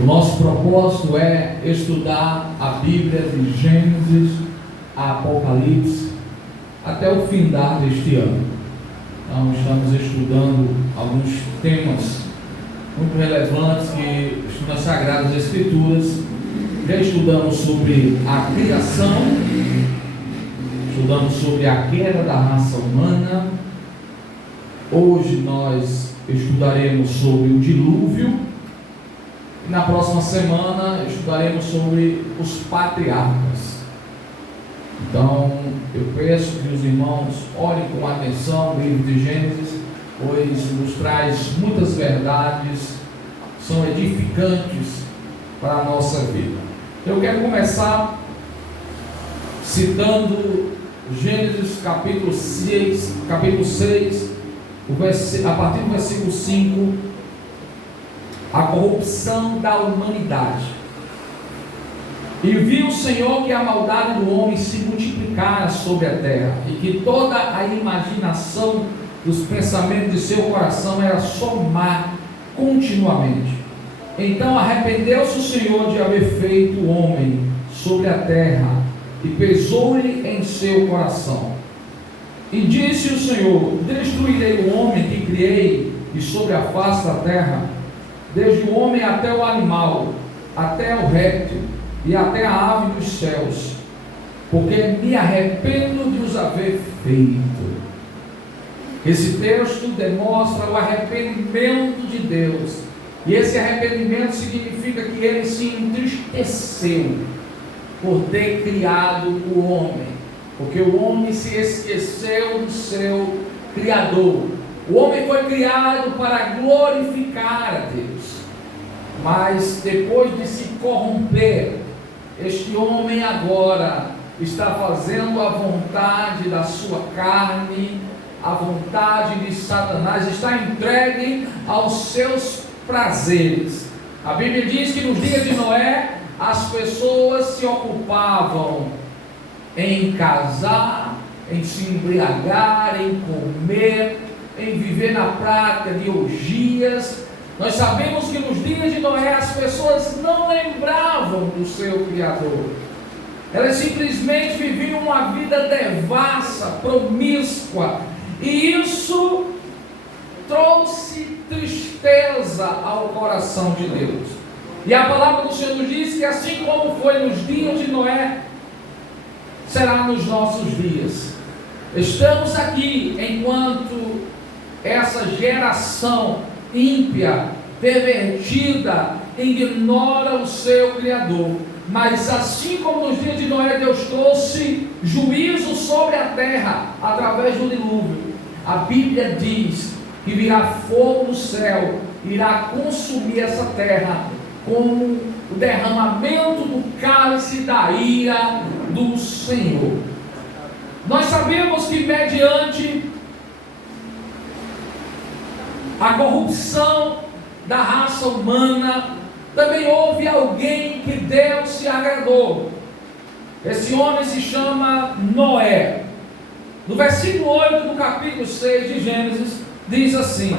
O nosso propósito é estudar a Bíblia de Gênesis a Apocalipse até o findar deste ano. Então, estamos estudando alguns temas muito relevantes que estão nas Sagradas Escrituras. Já estudamos sobre a criação, estudamos sobre a queda da raça humana. Hoje nós estudaremos sobre o dilúvio e na próxima semana estudaremos sobre os patriarcas. Então eu peço que os irmãos olhem com atenção o livro de Gênesis, pois nos traz muitas verdades, são edificantes para a nossa vida. Eu quero começar citando Gênesis capítulo 6, a partir do versículo 5, a corrupção da humanidade. E viu o Senhor que a maldade do homem se multiplicara sobre a terra, e que toda a imaginação dos pensamentos de seu coração era só má continuamente. Então arrependeu-se o Senhor de haver feito o homem sobre a terra, e pesou-lhe em seu coração. E disse o Senhor: destruirei o homem que criei e sobre a face da terra, desde o homem até o animal, até o réptil e até a ave dos céus, porque me arrependo de os haver feito. Esse texto demonstra o arrependimento de Deus, e esse arrependimento significa que ele se entristeceu por ter criado o homem, porque o homem se esqueceu do seu Criador. O homem foi criado para glorificar a Deus, mas depois de se corromper, este homem agora está fazendo a vontade da sua carne, a vontade de Satanás, está entregue aos seus prazeres. A Bíblia diz que nos dias de Noé, as pessoas se ocupavam em casar, em se embriagar, em comer, em viver na prática de orgias. Nós sabemos que nos dias de Noé as pessoas não lembravam do seu Criador. Elas simplesmente viviam uma vida devassa, promíscua, e isso trouxe tristeza ao coração de Deus. E a palavra do Senhor nos diz que assim como foi nos dias de Noé, será nos nossos dias. Estamos aqui enquanto essa geração ímpia, pervertida, ignora o seu Criador. Mas assim como nos dias de Noé, Deus trouxe juízo sobre a terra através do dilúvio. A Bíblia diz que virá fogo do céu, irá consumir essa terra, como o derramamento do cálice da ira do Senhor. Nós sabemos que mediante a corrupção da raça humana, também houve alguém que Deus se agradou. Esse homem se chama Noé. No versículo 8 do capítulo 6 de Gênesis, diz assim: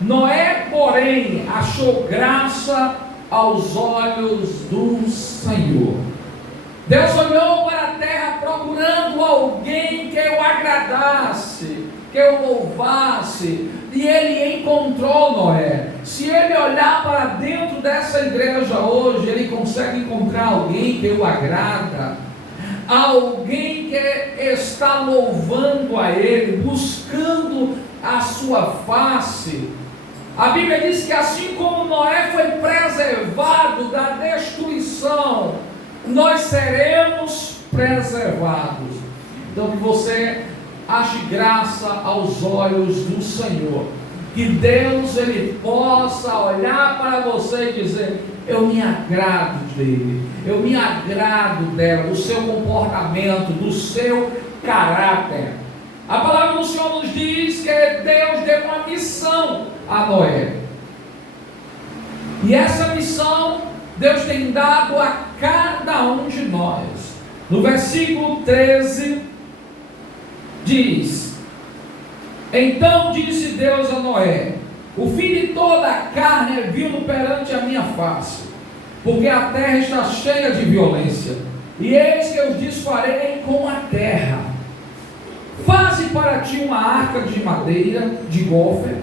Noé, porém, achou graça aos olhos do Senhor. Deus olhou para a terra procurando alguém que o agradasse, que o louvasse, e ele encontrou Noé. Se ele olhar para dentro dessa igreja hoje, ele consegue encontrar alguém que o agrada, alguém que está louvando a ele, buscando a sua face. A Bíblia diz que assim como Noé foi preservado da destruição, nós seremos preservados. Então que você ache graça aos olhos do Senhor, que Deus ele possa olhar para você e dizer: eu me agrado dele, eu me agrado dela, do seu comportamento, do seu caráter. A palavra do Senhor nos diz que Deus deu uma missão a Noé, e essa missão Deus tem dado a cada um de nós. No versículo 13 diz: então disse Deus a Noé: o fim de toda a carne é vindo perante a minha face, porque a terra está cheia de violência. E eis que eu desfarei com a terra. Faze para ti uma arca de madeira, de gofer,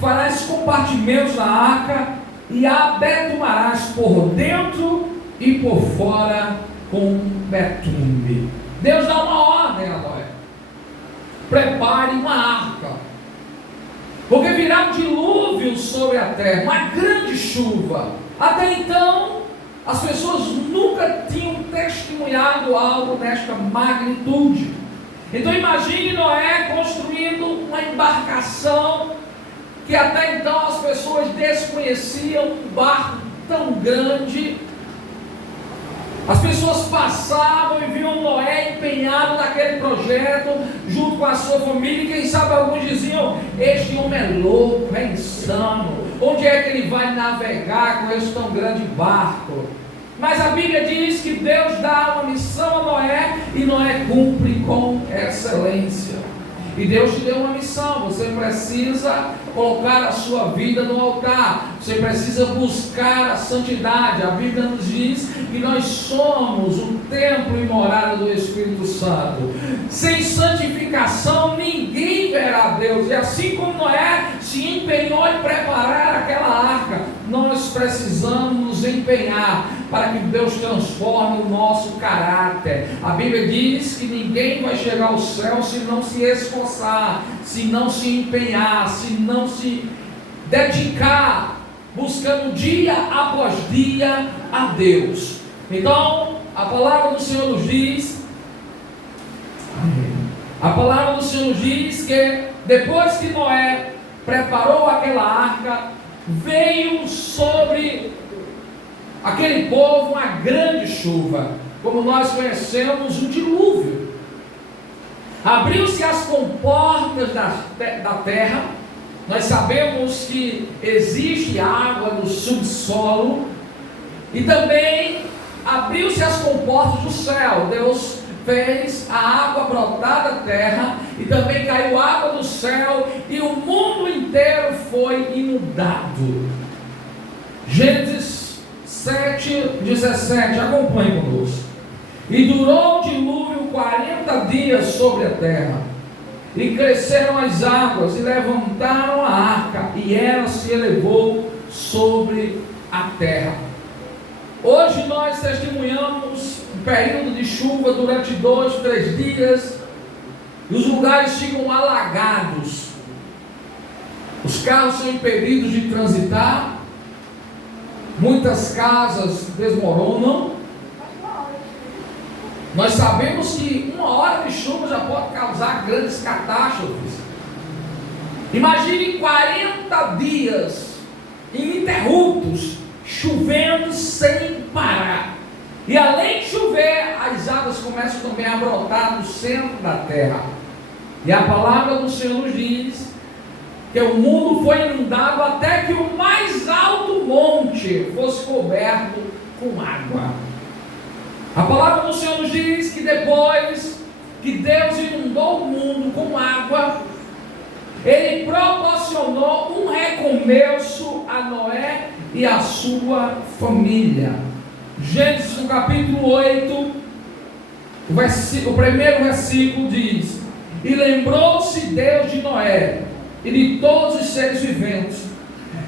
farás compartimentos na arca, e a betumarás por dentro e por fora com betume. Deus dá uma ordem a Noé: prepare uma arca, porque virá um dilúvio sobre a terra, uma grande chuva. Até então, as pessoas nunca tinham testemunhado algo desta magnitude. Então imagine Noé construindo uma embarcação que até então as pessoas desconheciam, um barco tão grande. As pessoas passavam e viam Noé empenhado naquele projeto, junto com a sua família, e quem sabe alguns diziam: este homem é louco, é insano, onde é que ele vai navegar com esse tão grande barco? Mas a Bíblia diz que Deus dá uma missão a Noé, e Noé cumpre com excelência. E Deus te deu uma missão: você precisa colocar a sua vida no altar, você precisa buscar a santidade. A Bíblia nos diz que nós somos o templo e morada do Espírito Santo. Sem santificação ninguém verá Deus. E assim como Noé se empenhou em preparar aquela arca, nós precisamos nos empenhar para que Deus transforme o nosso caráter. A Bíblia diz que ninguém vai chegar ao céu se não se esforçar, se não se empenhar, se não se dedicar, buscando dia após dia a Deus. Então, a palavra do Senhor nos diz, que depois que Noé preparou aquela arca, veio sobre aquele povo uma grande chuva, como nós conhecemos, um dilúvio. Abriu-se as comportas da terra. Nós sabemos que existe água no subsolo, e também abriu-se as comportas do céu. Deus fez a água brotar da terra, e também caiu água do céu, e o mundo inteiro foi inundado. Gênesis 7:17, acompanhe conosco. E durou o dilúvio 40 dias sobre a terra, e cresceram as águas, e levantaram a arca, e ela se elevou sobre a terra. Hoje nós testemunhamos um período de chuva durante 2, 3 dias, e os lugares ficam alagados, os carros são impedidos de transitar, muitas casas desmoronam. Nós sabemos que uma hora de chuva já pode causar grandes catástrofes. Imagine 40 dias ininterruptos, chovendo sem parar. E além de chover, as águas começam também a brotar no centro da terra. E a palavra do Senhor nos diz que o mundo foi inundado até que o mais alto monte fosse coberto com água. A palavra do Senhor nos diz que depois que Deus inundou o mundo com água, Ele proporcionou um recomeço a Noé e a sua família. Gênesis no capítulo 8, o primeiro versículo diz: e lembrou-se Deus de Noé e de todos os seres viventes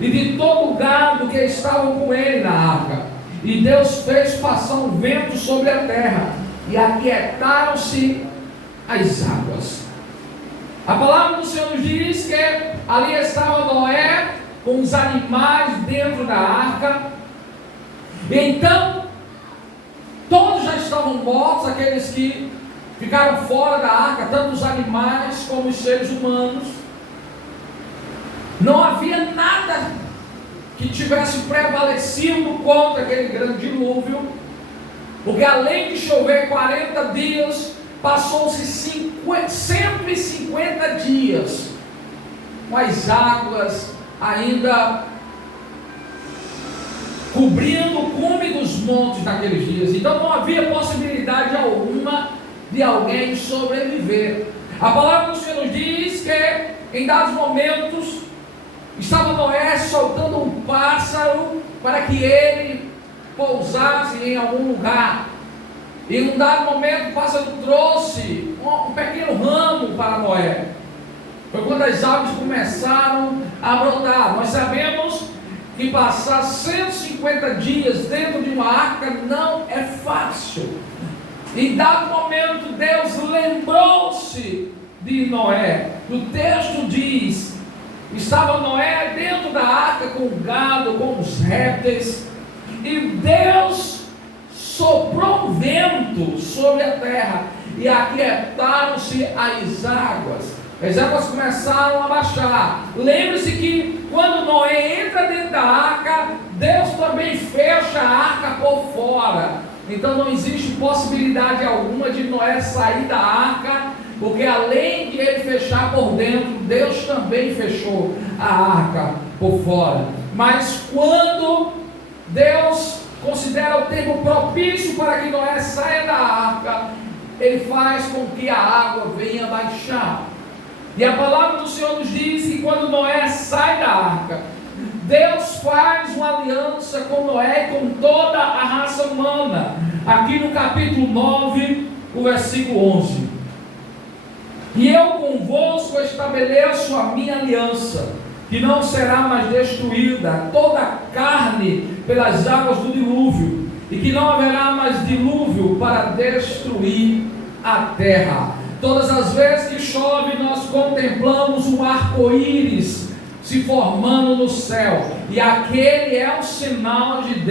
e de todo o gado que estavam com ele na arca. E Deus fez passar um vento sobre a terra, e aquietaram-se as águas. A palavra do Senhor nos diz que ali estava Noé com os animais dentro da arca. E então todos já estavam mortos, aqueles que ficaram fora da arca, tanto os animais como os seres humanos. Não havia nada que tivesse prevalecido contra aquele grande dilúvio, porque além de chover 40 dias, passou-se 150 dias com as águas ainda cobrindo o cume dos montes naqueles dias. Então não havia possibilidade alguma de alguém sobreviver. A palavra do Senhor nos diz que em dados momentos estava Noé soltando um pássaro para que ele pousasse em algum lugar. E em um dado momento o pássaro trouxe um pequeno ramo para Noé. Foi quando as aves começaram a brotar. Nós sabemos que passar 150 dias dentro de uma arca não é fácil. Em dado momento Deus lembrou-se de Noé. O texto diz: estava Noé dentro da arca com o gado, com os répteis, e Deus soprou um vento sobre a terra e aquietaram-se as águas começaram a baixar. Lembre-se que quando Noé entra dentro da arca, Deus também fecha a arca por fora. Então não existe possibilidade alguma de Noé sair da arca, porque além de ele fechar por dentro, Deus também fechou a arca por fora. Mas quando Deus considera o tempo propício para que Noé saia da arca, ele faz com que a água venha baixar. E a palavra do Senhor nos diz que quando Noé sai da arca, Deus faz uma aliança com Noé e com toda a raça humana. Aqui no capítulo 9, o versículo 11: e eu convosco estabeleço a minha aliança, que não será mais destruída toda a carne pelas águas do dilúvio, e que não haverá mais dilúvio para destruir a terra. Todas as vezes que chove, nós contemplamos um arco-íris se formando no céu, e aquele é o sinal de Deus